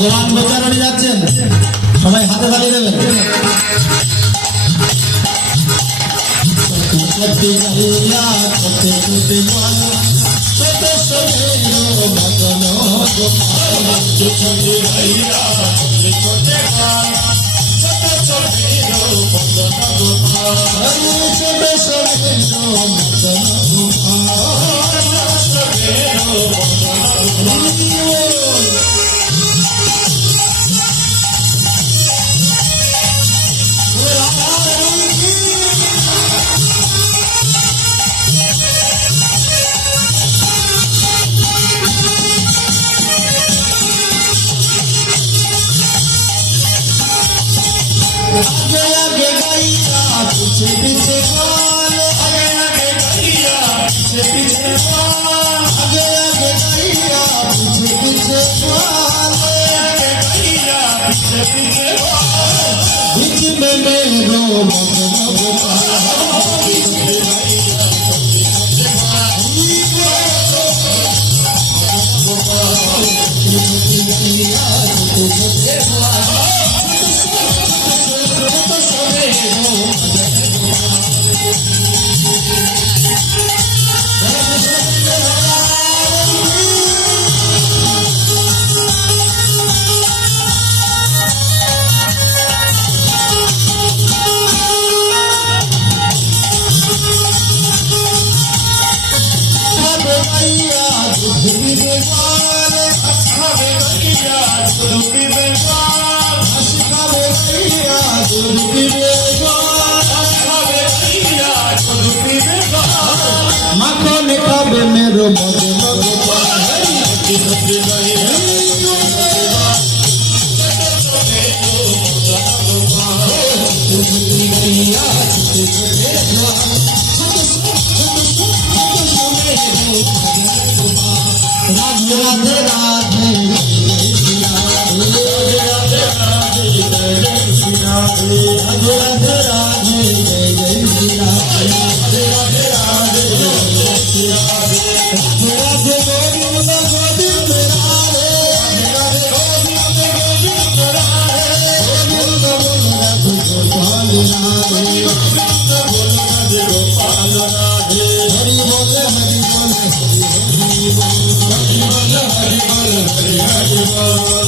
ভগবান গোচারণে যাচ্ছেন, সবাই হাতে তালি দেবেন। आगे आगे गैया पीछे पीछे काल, आगे आगे गैया पीछे पीछे काल, आगे आगे गैया पीछे पीछे काल, आगे गैया पीछे पीछे काल, बीच में मेरो मगन गोपाल, बीच में गैया पीछे पीछे काल, गोपाल बीच में गैया पीछे पीछे काल। माखन खाबे मेरो मगन गोपाल, राधे राधे राधे हरि बोल